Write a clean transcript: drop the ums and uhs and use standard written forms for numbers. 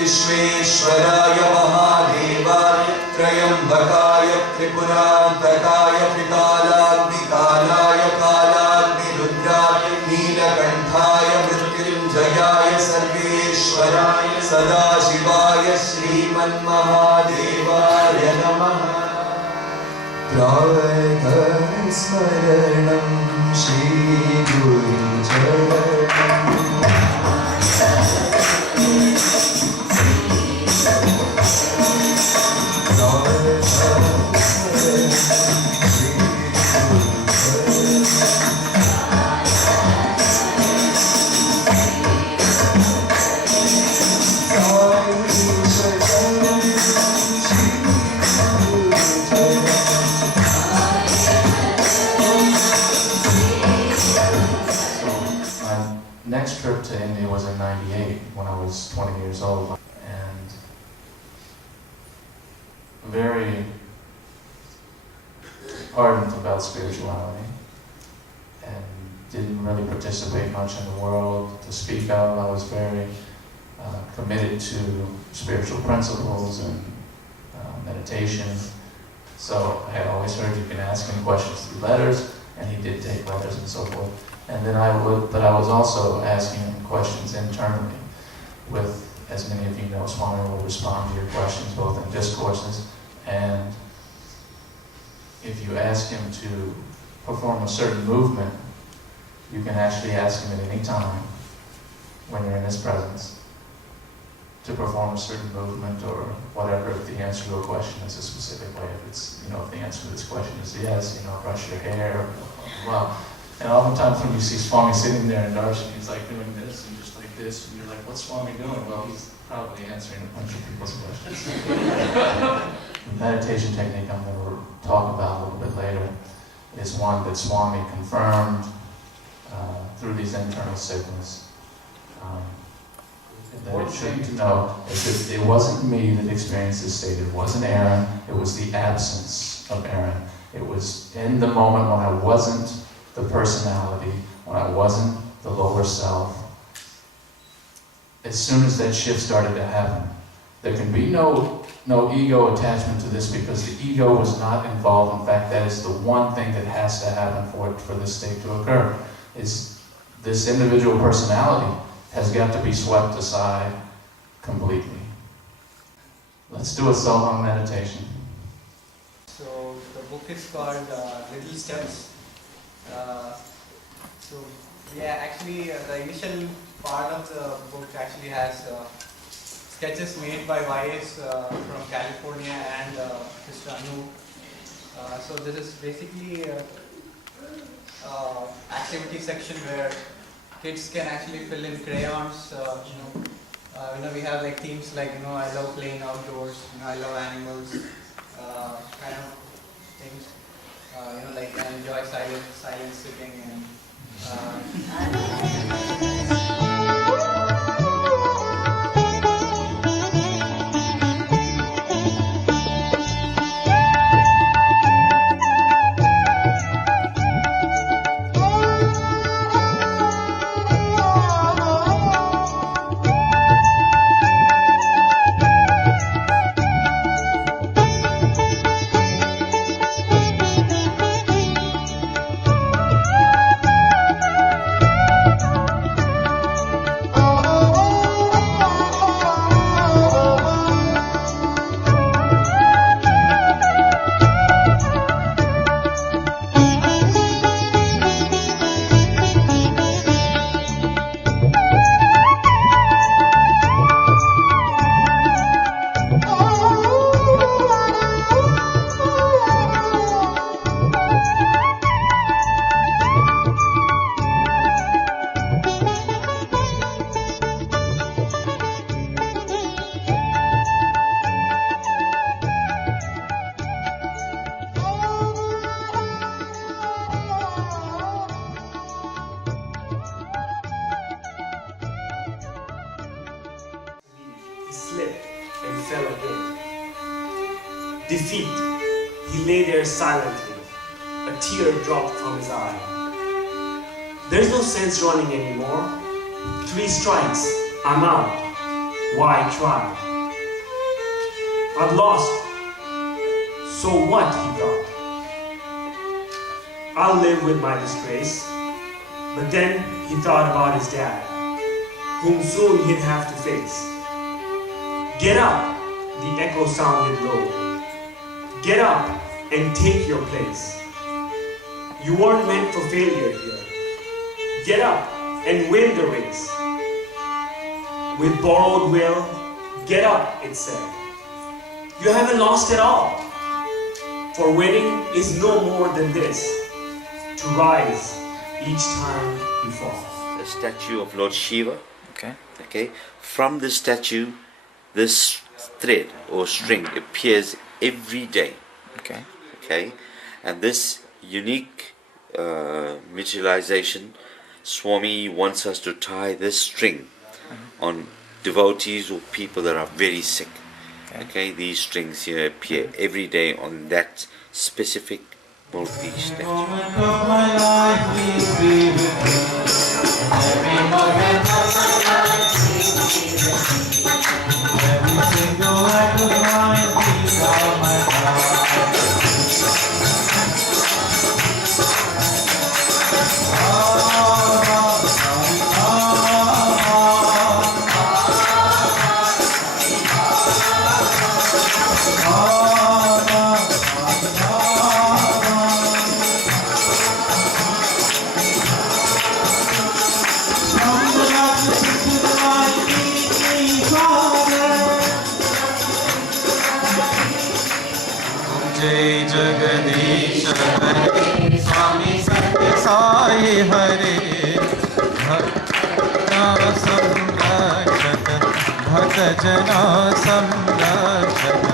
विश्वेश्वराय महादेवाय त्रयंबकाय त्रिपुरान्तकाय त्रिकालाग्निकालाय कालाग्निरुद्राय नीलकण्ठाय मृत्युञ्जयाय सर्वेश्वराय सदाशिवाय श्रीमन्महादेवाय नमः। प्रातःस्मरणं श्रीगुरुचरणम् Next trip to India was in '98 when I was 20 years old, and very ardent about spirituality, and didn't really participate much in the world to speak of. I was very committed to spiritual principles and meditation. So I had always heard you can ask him questions through letters, and he did take letters and so forth. And then I was also asking him questions internally with, as many of you know, Swami will respond to your questions both in discourses, and if you ask him to perform a certain movement, you can actually ask him at any time when you're in his presence to perform a certain movement or whatever. If the answer to a question is a specific way, if it's, if the answer to this question is yes, brush your hair, well. And oftentimes when you see Swami sitting there in darshan, he's like doing this and just like this, and you're like, what's Swami doing? Well, he's probably answering a bunch of people's questions. The meditation technique I'm going to talk about a little bit later is one that Swami confirmed through these internal signals. That it shouldn't it wasn't me that experienced this state, it wasn't Aaron, it was the absence of Aaron. It was in the moment when I wasn't the personality, when I wasn't the lower self. As soon as that shift started to happen, there can be no ego attachment to this, because the ego was not involved. In fact, that is the one thing that has to happen for this state to occur, is this individual personality has got to be swept aside completely. Let's do a Soham meditation. So the book is called Little Steps. The initial part of the book actually has sketches made by YS from California and Mr. Anu. So this is basically activity section where kids can actually fill in crayons. We have like themes like I love playing outdoors, I love animals, kind of things. Like I enjoy silent sitting and fell again. Defeat. He lay there silently, a tear dropped from his eye. There's no sense running anymore. 3 strikes, I'm out. Why try? I've lost. So what, he thought. I'll live with my disgrace. But then he thought about his dad, whom soon he'd have to face. Get up, the echo sounded low. Get up and take your place. You weren't meant for failure here. Get up and win the race. With borrowed will, get up, it said. You haven't lost at all. For winning is no more than this, to rise each time you fall. The statue of Lord Shiva. Okay. Okay. From the statue, this thread or string appears every day. Okay. Okay. And this unique materialization, Swami wants us to tie this string on devotees or people that are very sick. Okay. These strings here appear every day on that specific Murti statue. Moment of my life, please be with me. Every moment of my life, please be with me. Every single act of mine, please guide my heart. जय जगदीश हरे स्वामी सत्य साई हरे भक्ता संरक्षक भक्त जना संरक्षक